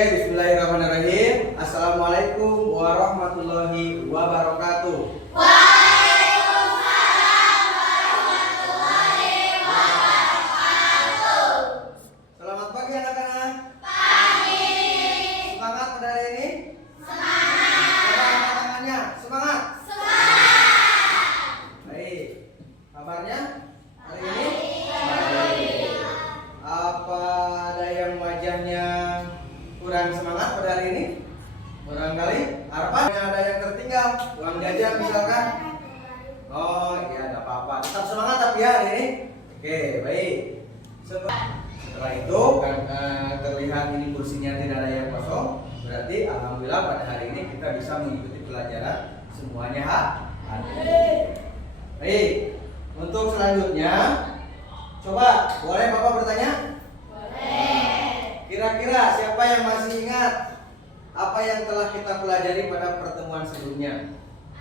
Bismillahirrahmanirrahim. Assalamualaikum warahmatullahi wabarakatuh. Waalaikumsalam warahmatullahi wabarakatuh. Selamat pagi anak-anak. Pagi. Semangat pada hari ini? Semangat. Angkat tangannya. Semangat. Semangat. Baik. Kabarnya hari ini? Baik. Apa ada yang wajahnya kurang semangat pada hari ini? Barangkali harapan ada yang tertinggal, uang jajan misalkan. Oh iya, tidak apa-apa. Tetap semangat tapi ya hari ini. Oke, baik. Setelah itu kan terlihat ini kursinya tidak ada yang kosong. Berarti alhamdulillah pada hari ini kita bisa mengikuti pelajaran semuanya hadir. Baik. Untuk selanjutnya, coba boleh Bapak bertanya? Kira-kira siapa yang masih ingat apa yang telah kita pelajari pada pertemuan sebelumnya?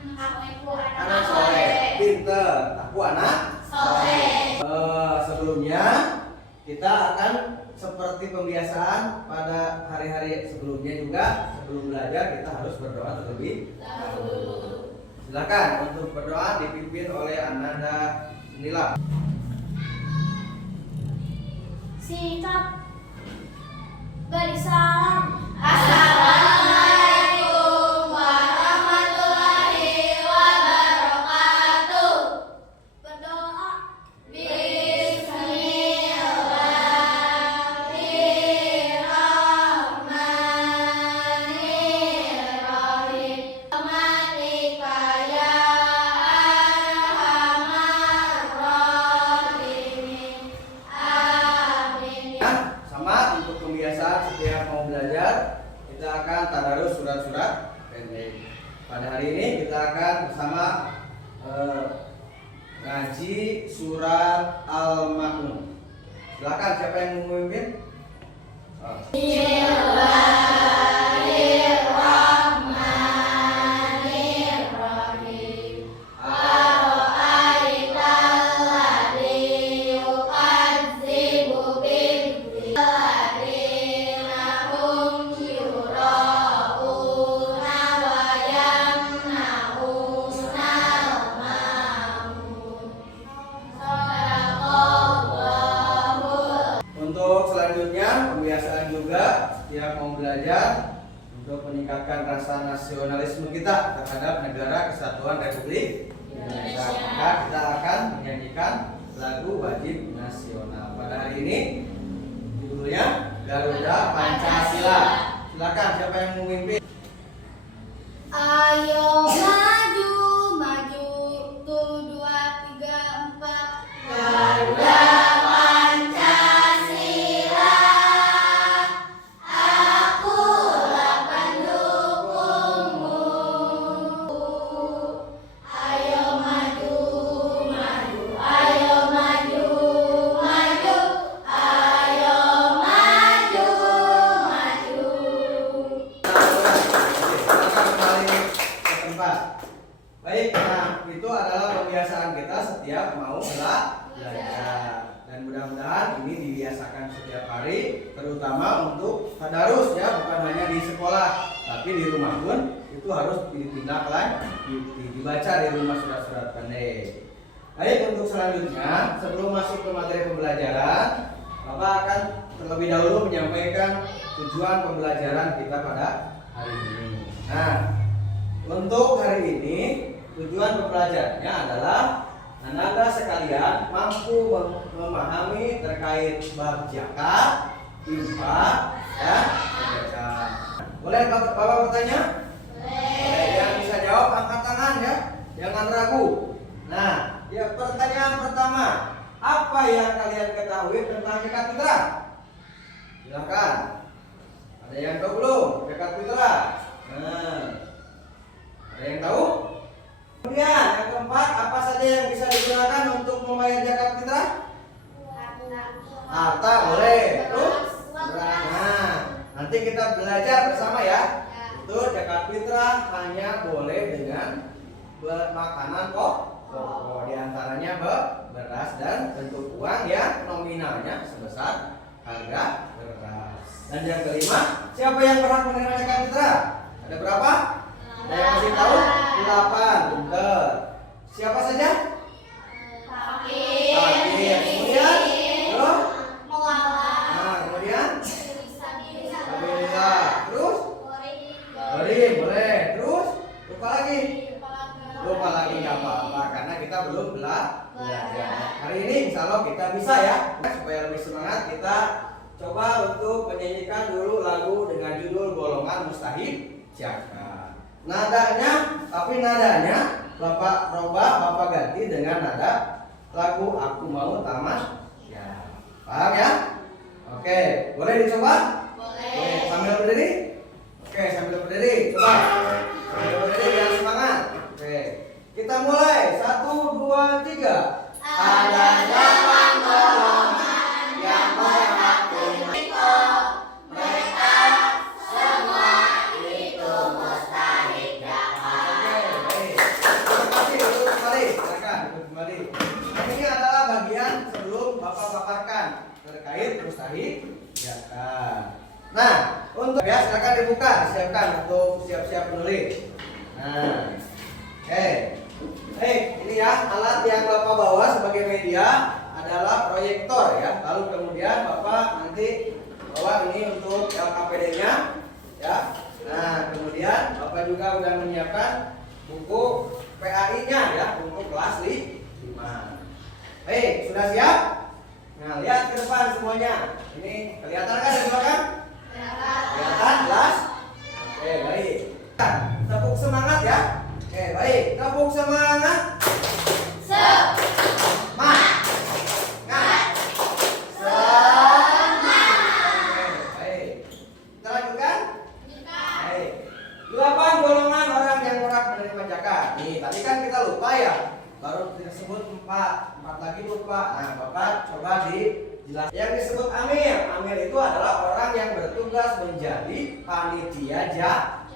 Anak soleh, pinter. Aku anak Soleh. Sebelumnya kita akan seperti pembiasaan pada hari-hari sebelumnya juga, sebelum belajar kita harus berdoa terlebih dahulu. Silakan untuk berdoa dipimpin oleh Ananda Nila. Sikap beri salam. Assalamualaikum warahmatullahi wabarakatuh. Berdoa. Bismillahirrahmanirrahim. Rahmatika ya arhamar rahimin. Amin. Sama untuk kebiasaan setiap mau belajar kita akan tadarus surat-surat pendek. Pada hari ini kita akan bersama ngaji surat Al-Ma'un. Silakan siapa yang mau memimpin? Bismillahirrahmanirrahim. Ara'aital ladzi yukadzibu bid-din alladzina hum yura'una wa yamna'una al-ma'un. Shadaqallahul. Untuk selanjutnya pembiasaan juga setiap mau belajar untuk meningkatkan rasa nasionalisme kita terhadap negara kesatuan Republik Indonesia. Maka kita akan menyanyikan lagu wajib nasional. Pada hari ini judulnya Garuda Pancasila. Silakan siapa yang mau memimpin? Ayo maju, maju, 1, 2, 3, 4. Garuda Pancasila, akulah pendukungmu. Ayo maju, maju, ayo maju, maju, ayo maju, maju. Silakan kembali ke tempat. Baik, nah itu adalah pembiasaan kita setiap mau belajar. Dan mudah-mudahan ini dibiasakan setiap hari, terutama untuk tadarus ya, bukan hanya di sekolah, tapi di rumah pun itu harus dibaca di rumah surat-surat pendek. Baik, untuk selanjutnya sebelum masuk ke materi pembelajaran, Bapak akan terlebih dahulu menyampaikan tujuan pembelajaran kita pada hari ini. Nah, untuk hari ini tujuan pembelajarannya adalah Anda sekalian mampu memahami terkait bab zakat, infak, dan sedekah. Boleh Bapak bertanya? Boleh. Yang bisa jawab angkat tangan ya, jangan ragu. Nah, ya pertanyaan pertama, apa yang kalian ketahui tentang zakat fitrah? Silakan. Ada yang tahu belum zakat fitrah? Nah, ada yang tahu? Kemudian yang keempat, apa saja yang bisa digunakan untuk membayar zakat fitrah? Harta boleh. Terus? Nah, nanti kita belajar bersama ya. Itu zakat fitrah hanya boleh dengan makanan pokok, di antaranya beras dan bentuk uang yang nominalnya sebesar agak keras. Dan yang kelima, siapa yang berhak menerima zakat fitrah? Ada berapa? Ada yang masih tahu? 8. Betul. Siapa saja? Fakir. Kemudian, terus? Mualaf. Nah, kemudian? Alhamdulillah. Terus? Gharib, boleh. Terus? Lupa lagi? Lupa lagi nggak apa-apa karena kita belum belajar. Hari ini insya Allah kita bisa ya. Supaya lebih semangat kita coba untuk menyanyikan dulu lagu dengan judul Golongan Mustahil Zakat. Nadanya Bapak robah, Bapak ganti dengan nada lagu Aku Mau Tamat. Ya, paham ya? Oke, boleh dicoba? Boleh. Sambil berdiri? Oke, sambil berdiri. Coba. Sambil berdiri biar semangat. Oke, kita mulai. 1, 2, 3. Ada 8 golongan yang berhak menerima. Mereka semua itu mustahil zakat. Oke, baik. Duduk kembali. Silakan duduk kembali. Ini adalah bagian sebelum Bapak paparkan terkait mustahil zakat. Nah, untuk ya silakan dibuka, siapkan untuk siap-siap menulis. Nah, ini ya alat yang Bapak bawa sebagai media adalah proyektor ya. Lalu kemudian Bapak nanti bawa ini untuk LKPD-nya ya. Nah, kemudian Bapak juga sudah menyiapkan buku PAI-nya ya untuk kelas 5. Baik, sudah siap? Nah, lihat ke depan semuanya. Ini kelihatan kan dari belakang? Kelihatan jelas? Oke, baik. Tepuk semangat ya. Oke, baik. Tepuk semangat. Semangat. Oke, baik. Kita lanjutkan? Baik. 8 golongan orang yang berhak menerima zakat. Nih, tadi kan kita lupa ya. Baru disebut 4 lagi lupa. Nah, Bapak coba dijelaskan. Yang disebut amir. Amir itu adalah orang yang bertugas menjadi panitia zakat.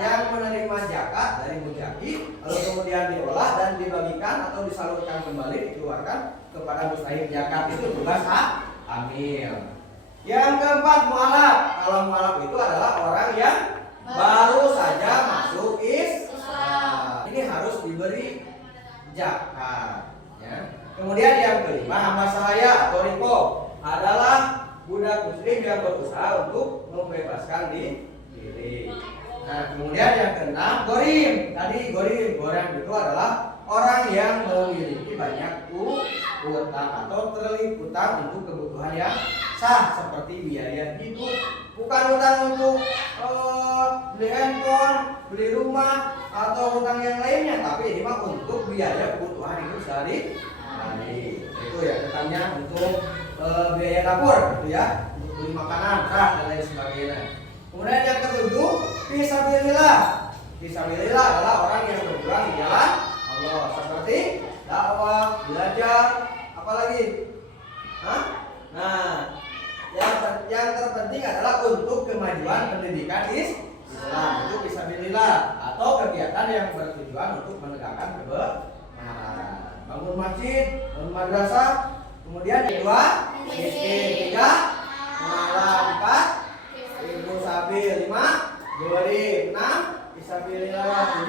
Yang menerima zakat dari mujaki, lalu kemudian diolah dan dibagikan atau disalurkan kembali, dikeluarkan kepada mustahil zakat. Itu tugas amir. Yang keempat mualaf. Kalau mualaf itu adalah orang yang baru saja masuk Islam. Ini harus diberi zakat ya. Kemudian yang kelima hamba sahaya atau riqab adalah budak muslim yang berusaha untuk membebaskan diri. Nah, kemudian yang keenam gharim. Tadi gharim itu adalah orang yang memiliki banyak utang atau terlilit utang untuk kebutuhan yang sah seperti biaya hidup, bukan utang untuk beli handphone, beli rumah atau utang yang lainnya, tapi ini mah untuk biaya kebutuhan hidup sehari-hari. Itu ya utangnya untuk biaya dapur gitu ya, untuk beli makanan, dan lain sebagainya. Kemudian yang ketujuh fisabilillah. Fisabilillah adalah orang yang berjuang di jalan Allah seperti dakwah, belajar, apalagi? Nah, yang terpenting adalah untuk kemajuan pendidikan Islam, itu fisabilillah atau kegiatan yang bertujuan untuk menegakkan kebenaran. Bangun masjid, bangun madrasah, kemudian kedua miskin, 3 mengalah, 4 ibu sabil, 5 gharim, 6 fisabilillah, 7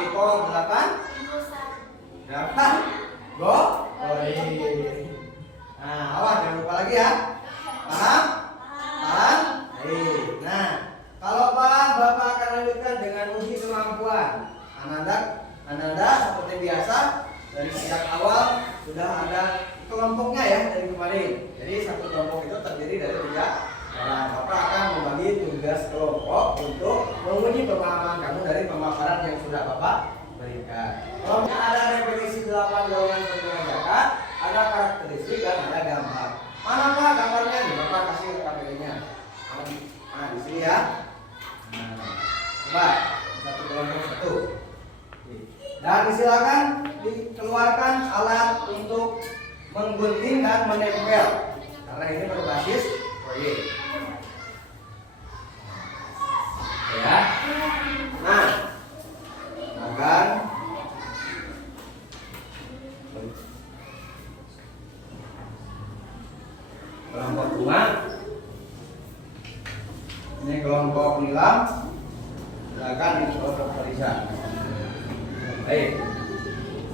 riqab, 8 gharim. Nah, awas jangan lupa lagi ya. Paham? Paham? Baik. Nah, kalau paham Bapak akan lanjutkan dengan uji kemampuan. Ananda seperti biasa dari sejak awal sudah ada kelompoknya ya dari kemarin. Jadi satu kelompok itu terdiri dari 3 orang. Bapak akan membagi tugas kelompok untuk menguji pemahaman kamu dari pemaparan yang sudah Bapak berikan. Kalau ada definisi 8 golongan penerima zakat, ada karakteristik dan ada gambar. Manakah gambarnya? Nih, Bapak kasih KPD-nya. Nah, di sini ya. Nah, coba satu kelompok satu. Dan disilakan dikeluarkan alat untuk menggunting dan menempel karena ini berbasis proyek. Ya. Nah, akan kelompok bunga. Ini kelompok nilam. Silakan difoto tulisan. Baik.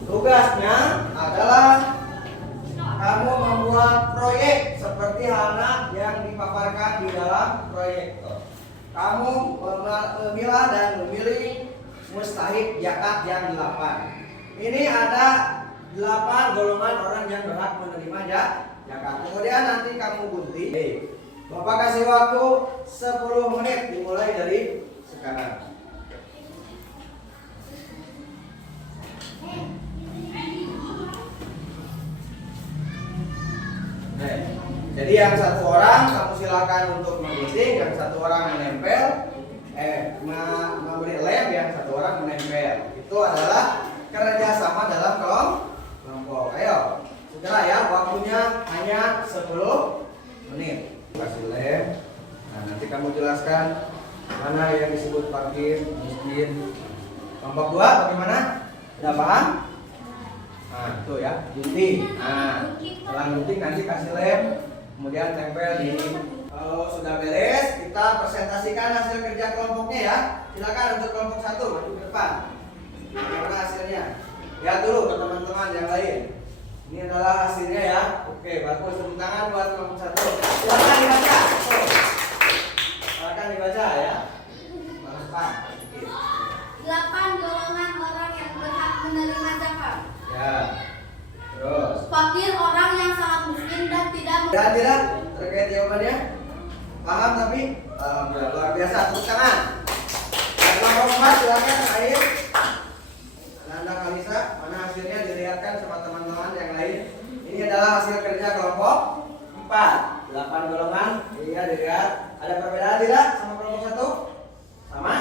Tugasnya adalah kamu membuat proyek seperti anak yang dipaparkan di dalam proyektor. Kamu memilah dan memilih mustahik zakat yang 8. Ini ada 8 golongan orang yang berhak menerima zakat. Kemudian nanti kamu gunting. Bapak kasih waktu 10 menit dimulai dari sekarang. Jadi yang satu orang kamu silakan untuk menggunting, yang satu orang menempel, memberi lem, yang satu orang menempel. Itu adalah kerjasama dalam kelompok. Ayo, segera ya, waktunya hanya 10 menit. Kasih lem. Nah, nanti kamu jelaskan mana yang disebut parkir, miskin. Kelompok 2 bagaimana? Sudah paham? Nah, itu ya, gunting. Nah, setelah gunting nanti kasih lem, kemudian tempel di. Kalau sudah beres, kita presentasikan hasil kerja kelompoknya ya. Silakan untuk kelompok 1 maju ke depan. Bagaimana hasilnya? Lihat dulu ke teman-teman yang lain. Ini adalah hasilnya ya. Oke, bagus. Tepuk tangan buat kelompok 1. Silakan dibaca. Silakan dibaca ya. Bagus Pak. 8 golongan orang yang berhak menerima zakat. Ya. Terus. Fakir, orang yang sangat miskin dan Tidak terkait jawabannya. Paham tapi luar biasa. Tepuk tangan. Kelompok 4 silakan air. Nanda Kalisa, mana hasilnya dilihatkan sama teman-teman yang lain. Ini adalah hasil kerja kelompok 4. 8 golongan. Iya dilihat. Ada perbedaan tidak sama kelompok 1? Sama?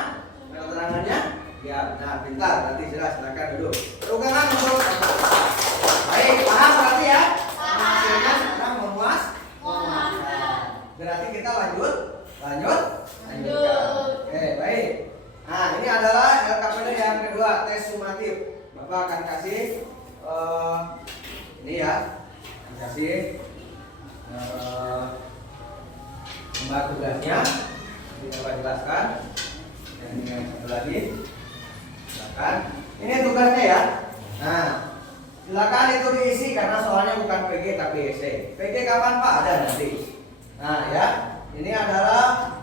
Keterangannya? Ya, nah pintar. Nanti silakan duduk. Tepuk tangan untuk. Baik, paham berarti ya? Hasilnya sekarang memuas. Berarti kita lanjutkan. Oke, baik. Nah, ini adalah LKPD yang kedua, tes sumatif. Bapak akan kasih ini ya, akan kasih lembar tugasnya. Ini Bapak jelaskan. Dan ini yang satu lagi. Silakan. Ini tugasnya ya. Nah, silakan itu diisi karena soalnya bukan PG tapi essay. PG kapan Pak? Ada nanti. Nah ya, ini adalah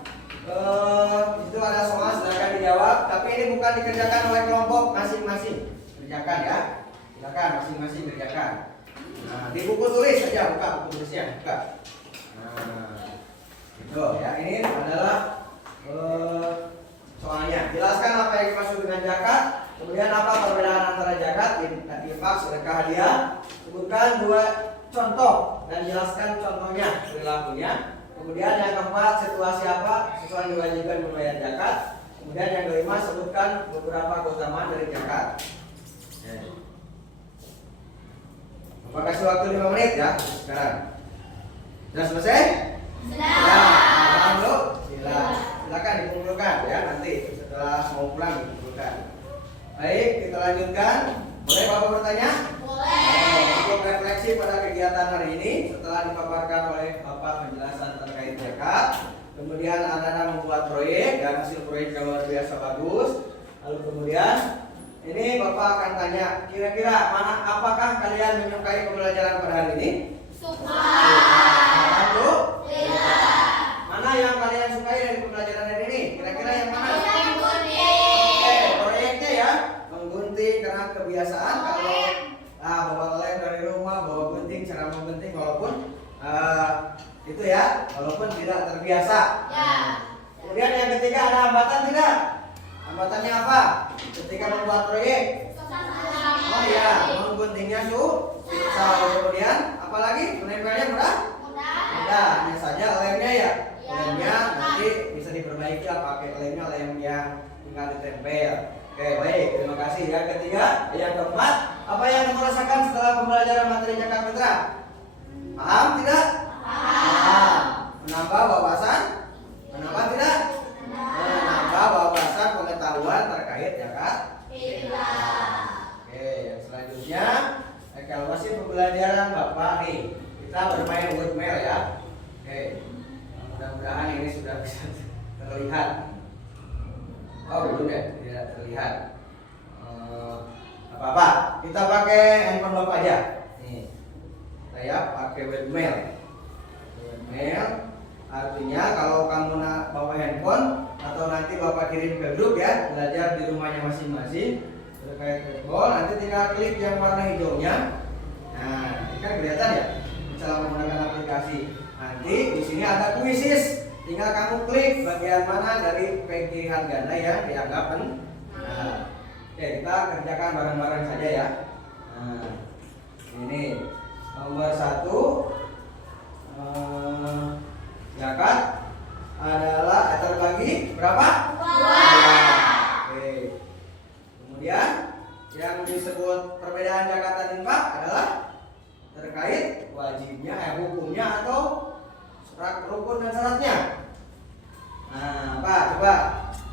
itu ada soal silakan dijawab. Tapi ini bukan dikerjakan oleh kelompok masing-masing. Kerjakan ya. Silakan masing-masing kerjakan. Nah, di buku tulis saja, buka buku tulisnya, buka. Nah, itu ya. Ini adalah soalnya. Jelaskan apa yang dimaksud dengan zakat. Kemudian apa perbedaan antara zakat, infak, sedekah, hadiah. Sebutkan 2 contoh dan jelaskan contohnya, perilakunya. Kemudian yang keempat, situasi apa sesuai diwajibkan membayar zakat. Kemudian yang kelima, sebutkan beberapa keutamaan dari zakat. Bapak kasih waktu 5 menit ya sekarang. Sudah selesai? Sudah. Ya, paham dulu? Silakan dikumpulkan ya nanti setelah mau pulang dikumpulkan. Baik, kita lanjutkan. Boleh Bapak bertanya? Boleh. Untuk refleksi pada kegiatan hari ini, setelah dipaparkan oleh Bapak penjelasan terkait zakat, kemudian Anda membuat proyek dan hasil proyeknya luar biasa bagus. Lalu kemudian ini Bapak akan tanya, kira-kira apakah kalian menyukai pembelajaran pada hari ini? Suka. Lalu? Tidak. Mana yang kalian sukai dari pembelajaran hari ini? Kira-kira yang mana? Proyeknya ya, menggunting karena kebiasaan kalau bawa lem dari rumah, bawa gunting, cara menggunting walaupun itu ya, walaupun tidak terbiasa. Ya. Kemudian yang ketiga ada hambatan tidak? Hambatannya apa? Ketika membuat proyek. Oh iya, mengguntingnya susah. Kemudian apalagi menempelnya mudah? Mudah. Hanya saja lemnya ya. Lemnya nanti bisa diperbaiki lah pakai lemnya lem yang tinggal ditempel. Oke, baik. Terima kasih. Yang ketiga, yang keempat, apa yang kamu rasakan setelah pembelajaran materi zakat fitrah? Paham tidak? Paham. Menambah wawasan? Menambah tidak? Menambah wawasan pengetahuan terkait zakat fitrah. Oke, yang selanjutnya evaluasi pembelajaran Bapak nih. Kita bermain word mail ya. Oke, mudah-mudahan ini sudah bisa terlihat. Oh belum ya, tidak terlihat. Apa-apa, kita pakai handphone Bapak aja. Nih, saya pakai webmail. Webmail artinya kalau kamu bawa handphone atau nanti Bapak kirim ke grup ya, belajar di rumahnya masing-masing terkait webmail, nanti tinggal klik yang warna hijaunya. Nah, ini kan kelihatan ya, cara menggunakan aplikasi. Nanti di sini ada kuisis, tinggal kamu klik bagian mana dari pilihan ganda yang dianggap penting. Nah, oke, kita kerjakan bareng-bareng saja ya. Nah, ini nomor 1, zakat adalah terbagi berapa? 2. Oke. Kemudian yang disebut perbedaan zakat dan infak adalah terkait wajibnya, hukumnya atau rukun dan syaratnya. Nah, apa? Coba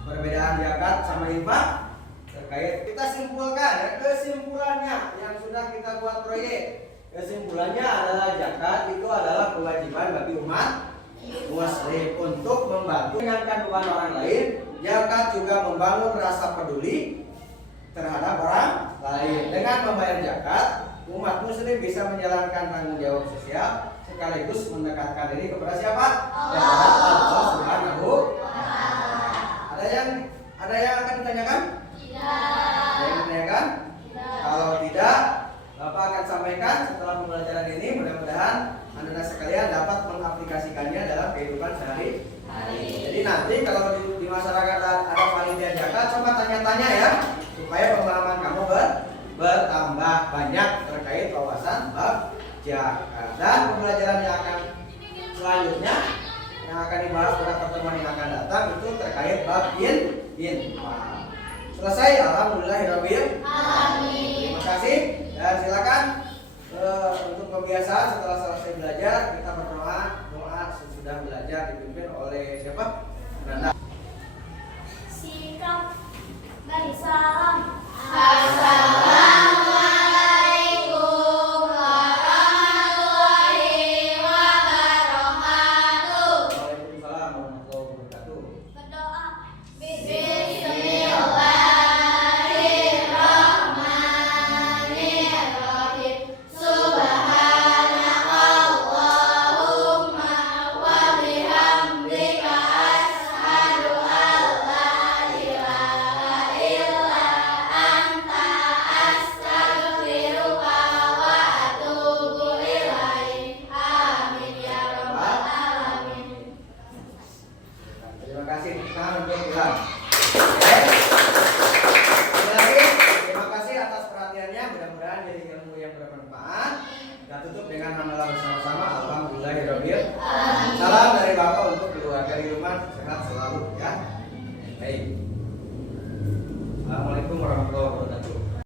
perbedaan zakat sama infak terkait. Kita simpulkan ya, kesimpulannya yang sudah kita buat proyek. Kesimpulannya adalah zakat itu adalah kewajiban bagi umat muslim untuk membantu meringankan beban orang lain. Zakat juga membangun rasa peduli terhadap orang lain. Dengan membayar zakat, umat muslim bisa menjalankan tanggung jawab sosial sekaligus mendekatkan diri kepada siapa? Kepada Allah Subhanahu wa Ta'ala. Ada yang akan ditanyakan? Tidak. Ada yang ditanyakan? Tidak. Kalau tidak, Bapak akan sampaikan setelah pembelajaran ini, mudah-mudahan Anda sekalian dapat mengaplikasikannya dalam kehidupan sehari-hari. Jadi nanti kalau di masyarakat ada panitia zakat, coba tanya-tanya ya, supaya pengalaman kamu bertambah banyak terkait wawasan bab zakat. Dan pembelajaran yang akan selanjutnya yang akan dibahas pada pertemuan yang akan datang itu terkait bab infak. Selesai, alhamdulillahirabbil alamin. Terima kasih dan silakan untuk kebiasaan setelah selesai belajar kita berdoa. Doa sesudah belajar dipimpin oleh siapa? Nanda. Sikap dari salam. Assalamualaikum warahmatullahi wabarakatuh. Waalaikumsalam warahmatullahi wabarakatuh. Berdoa. Bismillahirrahmanirrahim. Subhanakallahumma wa bihamdika asyhadu an la ilaha illa anta astaghfiruka wa atubu ilaik. Amin ya rabbal alamin. Terima kasih kita untuk bilang. Sekali lagi, terima kasih atas perhatiannya. Mudah-mudahan jadi ilmu yang bermanfaat. Kita tutup dengan hamdalah bersama-sama. Alhamdulillahirabbil alamin. Salam dari Bapak untuk keluarga di rumah, sehat selalu ya. Baik. Assalamualaikum warahmatullahi wabarakatuh.